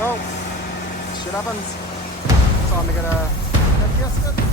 Well, shit happens. Time to get a head gasket.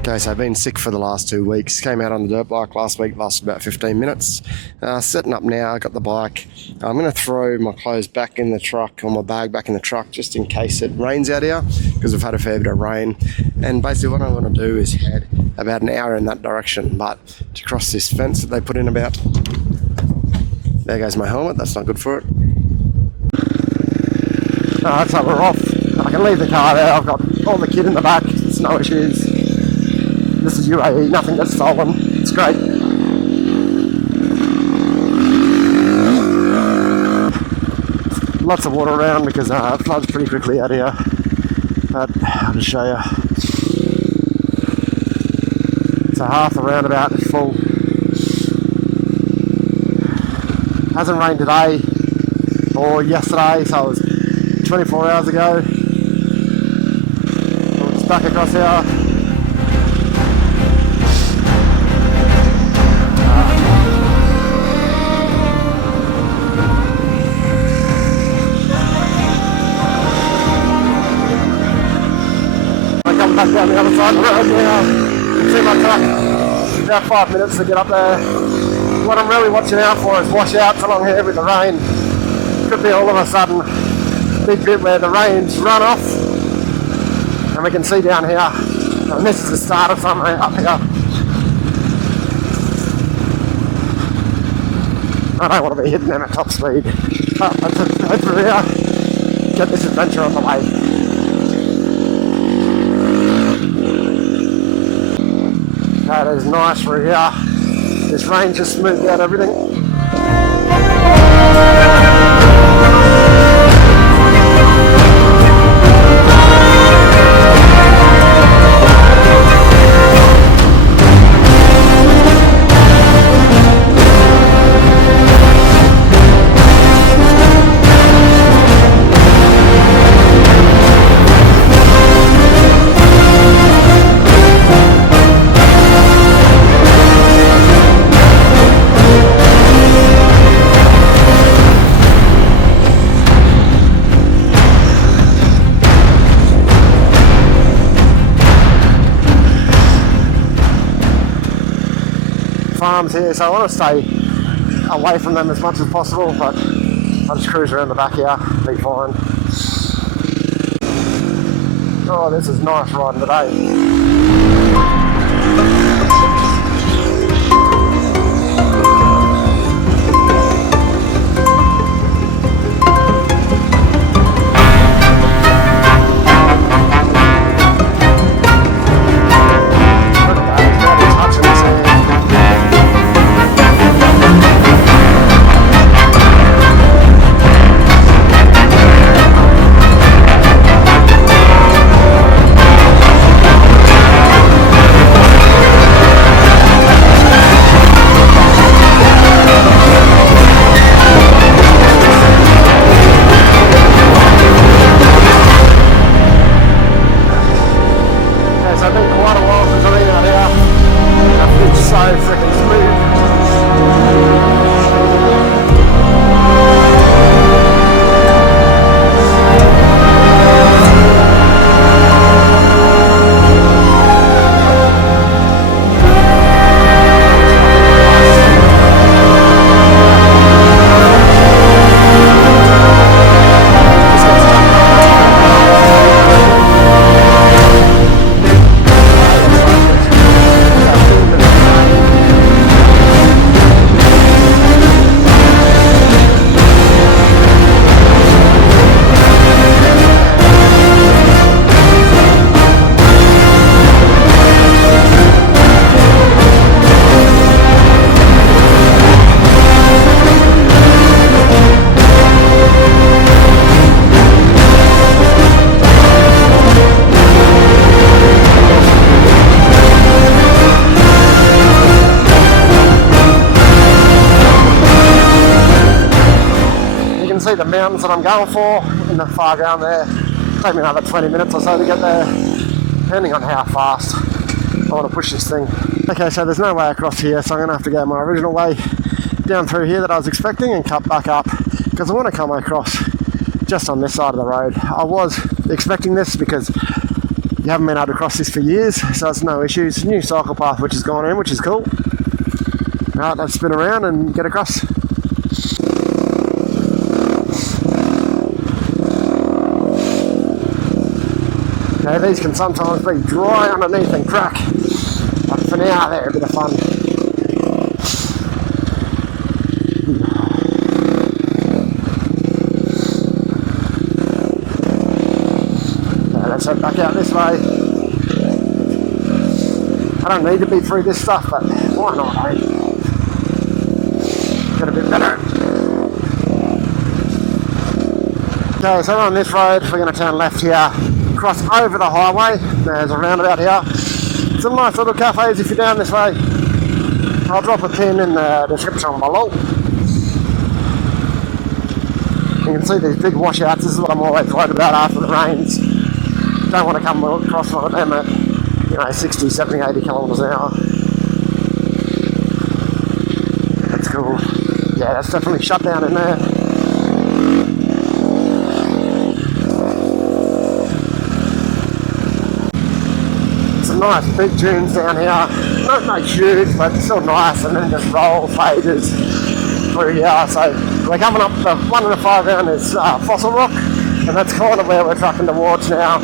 Okay, so I've been sick for the last 2 weeks. Came out on the dirt bike last week, lasted about 15 minutes. Setting up now, I got the bike. I'm going to throw my clothes back in the truck, or my bag back in the truck, just in case it rains out here, because we've had a fair bit of rain. And basically what I'm going to do is head about an hour in that direction, but to cross this fence that they put in about... There goes my helmet, that's not good for it. Alright, so we're off. I can leave the car there, I've got all the kit in the back, it's no issues. This is UAE, nothing gets stolen, it's great. Lots of water around because it floods pretty quickly out here. But I'll just show you. So half the roundabout is full. Hasn't rained today or yesterday, so it was 24 hours ago. We're just back across here. Back down the other side of the road now. You can see my truck. About 5 minutes to get up there. What I'm really watching out for is washouts along here with the rain. Could be all of a sudden a big bit where the rain's run off and we can see down here. And this is the start of something up here. I don't want to be hitting them at top speed. But let's go through here. Get this adventure on the way. That is nice for here. This rain just smoothed out everything. Farms here, so I want to stay away from them as much as possible, but I'll just cruise around the back here, be fine. Oh, this is nice riding today. see the mountains that I'm going for in the foreground there. Take me another 20 minutes or so to get there, depending on how fast I want to push this thing. Okay, so there's no way across here, so I'm going to have to go my original way down through here that I was expecting and cut back up, because I want to come across just on this side of the road. I was expecting this because you haven't been able to cross this for years, so it's no issues. New cycle path which has gone in, which is cool. Alright, let's spin around and get across. Okay, these can sometimes be dry underneath and crack, but for now they're a bit of fun. Okay, let's head back out this way. I don't need to be through this stuff, but why not, eh? Get a bit better. Okay, so on this road, we're going to turn left here, cross over the highway. There's a roundabout here. Some nice little cafes if you're down this way. I'll drop a pin in the description below. You can see these big washouts. This is what I'm always worried about after the rains. Don't want to come across one of them at 60, 70, 80 kilometres an hour. That's cool. Yeah, that's definitely shut down in there. Some nice big dunes down here. Not huge, but still nice, and then just roll phases through here. So we're coming up to one in the foreground is Fossil Rock, and that's kind of where we're trucking towards now.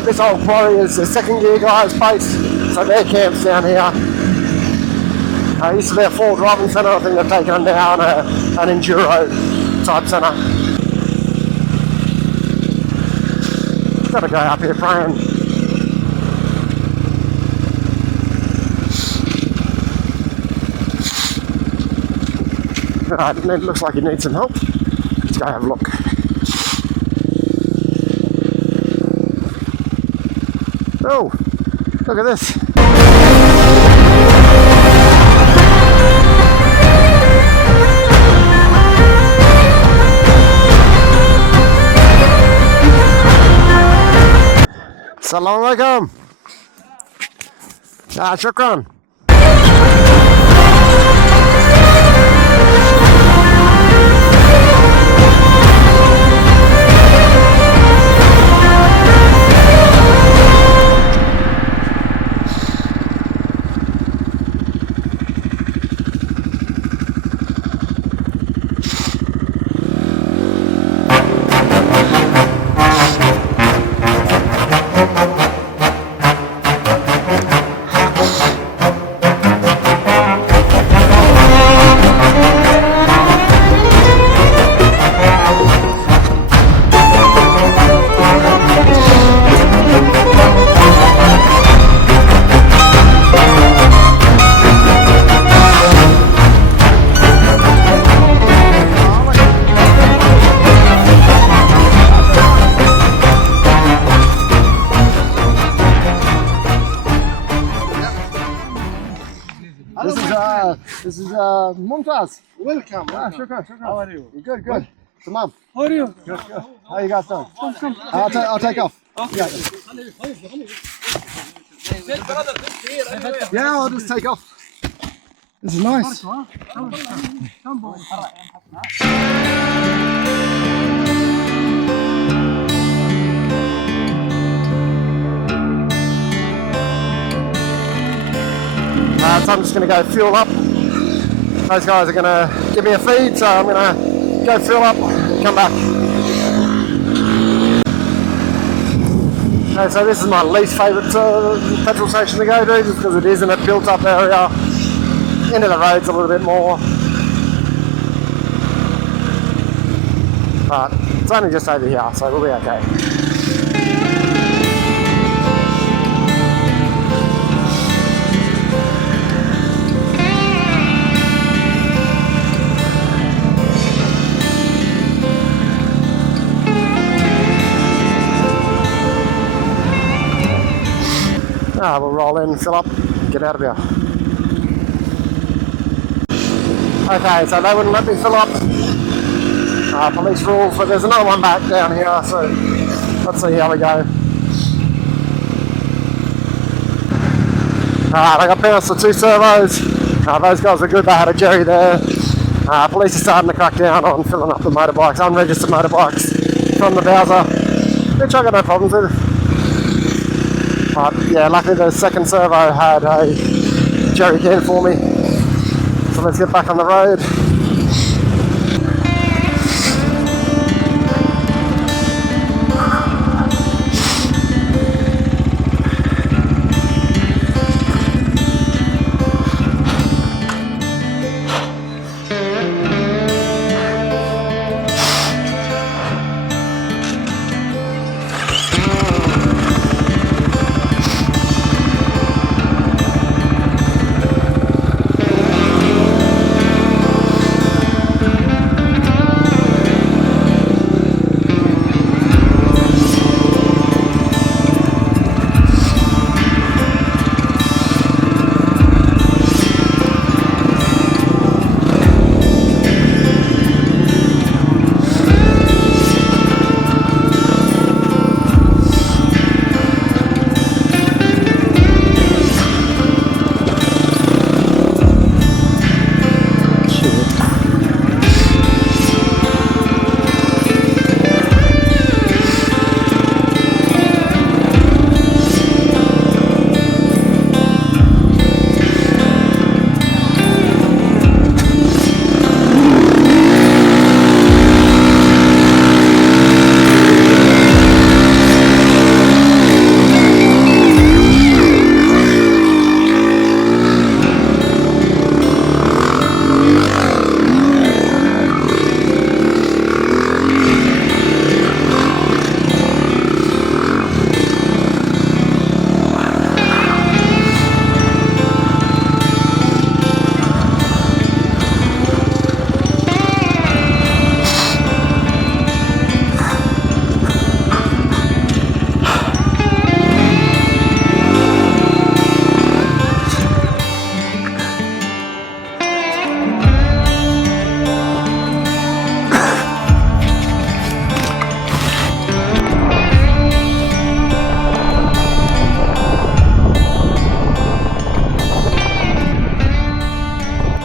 This old quarry is the second gear guys' base, so their camp's down here. Used to be a Ford driving centre. I think they've taken them down an enduro type centre. Gotta go up here praying. It looks like you need some help. Let's go have a look. Oh, look at this. Assalamualaikum. Shukran. This is Mumtaz. Welcome. Shukran. How are you? Good. Tamam. How are you? Good. How you guys doing? Come. I'll take off. Yeah, I'll just take off. This is nice. So I'm just going to go fuel up. Those guys are going to give me a feed, so I'm going to go fuel up and come back. Okay, so this is my least favourite petrol station to go to, just because it is in a built up area. Into the roads a little bit more. But it's only just over here, so we'll be okay. We'll roll in, fill up, get out of here. Okay, so they wouldn't let me fill up. police rules, but there's another one back down here, so let's see how we go. I got bounced for 2 servos. Those guys are good, they had a jerry there. Police are starting to crack down on filling up the motorbikes, unregistered motorbikes from the Bowser, which I got no problems with. But yeah, luckily the second servo had a jerry can for me. So let's get back on the road.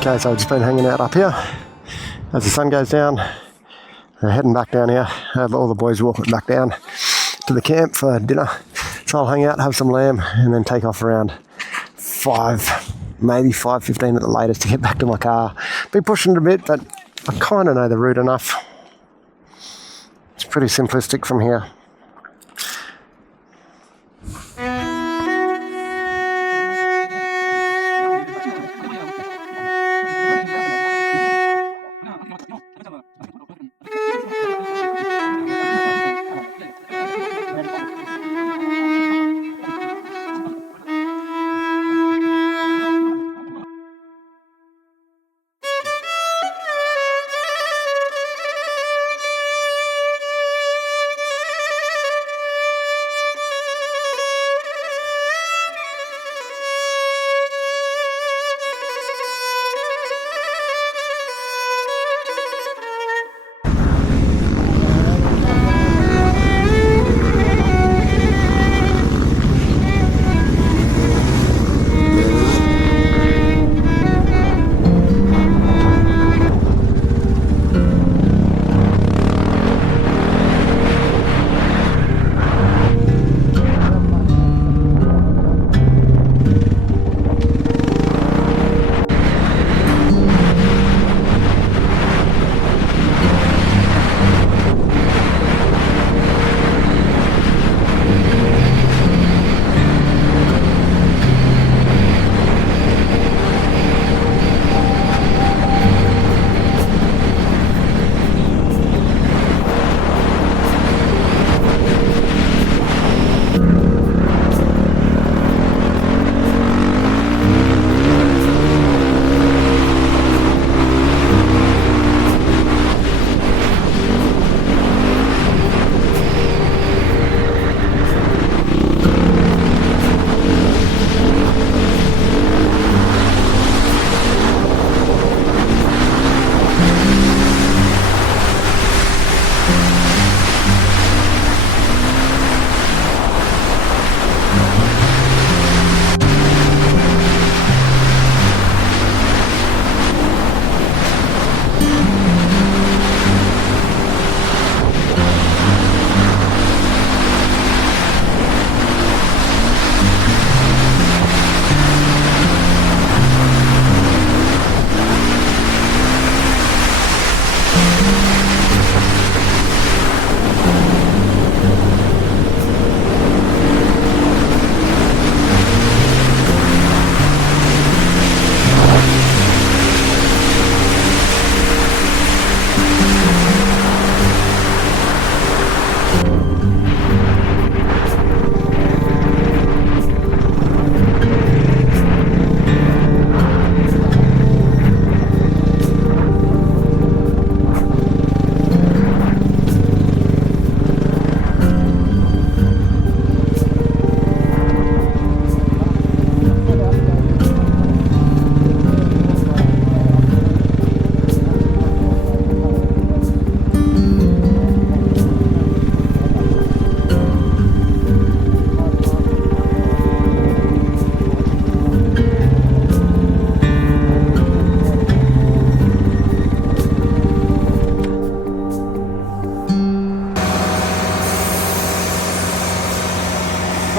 Okay, so I've just been hanging out up here. As the sun goes down, we're heading back down here. All the boys walking back down to the camp for dinner. So I'll hang out, have some lamb, and then take off around 5, maybe 5:15 at the latest to get back to my car. Been pushing it a bit, but I kind of know the route enough. It's pretty simplistic from here.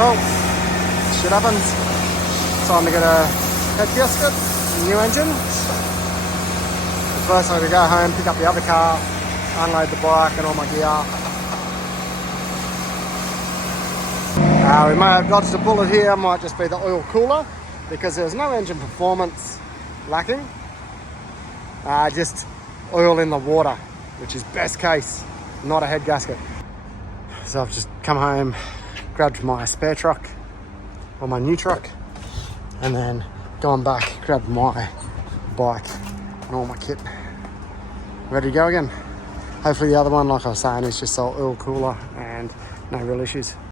Well, shit happens. Time to get a head gasket, new engine. First I gotta go home, pick up the other car, unload the bike and all my gear. We may have dodged a bullet here, might just be the oil cooler because there's no engine performance lacking. Just oil in the water, which is best case, not a head gasket. So I've just come home, grabbed my spare truck, or my new truck, and then gone back, grabbed my bike and all my kit. Ready to go again. Hopefully the other one, like I was saying, is just the oil cooler and no real issues.